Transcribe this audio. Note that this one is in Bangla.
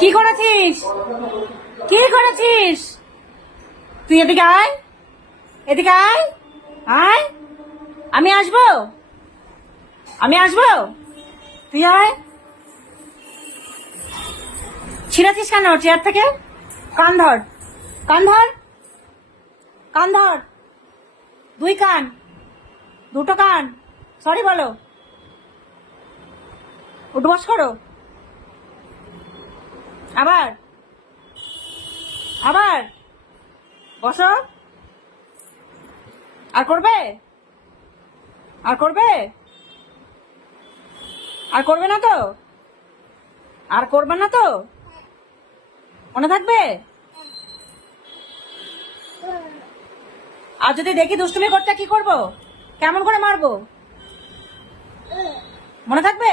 কি করেছিস? কি করেছিস? তুই এদিকে আয়, এদিকে আয়, আয়। আমি আসবো, আমি আসবো, তুই আয়। ছিঁড়েছিস কেন চেয়ার থেকে? কান ধর, কান ধর, কান ধর, দুই কান, দুটো কান। সরি বলো, উঠবস করো। আবার, আবার বসো। আর করবে? আর করবে? আর করবে না তো? আর করবে না তো? মনে থাকবে? আর যদি দেখি দুষ্টুমি করতে কি করব? কেমন করে মারবো? মনে থাকবে?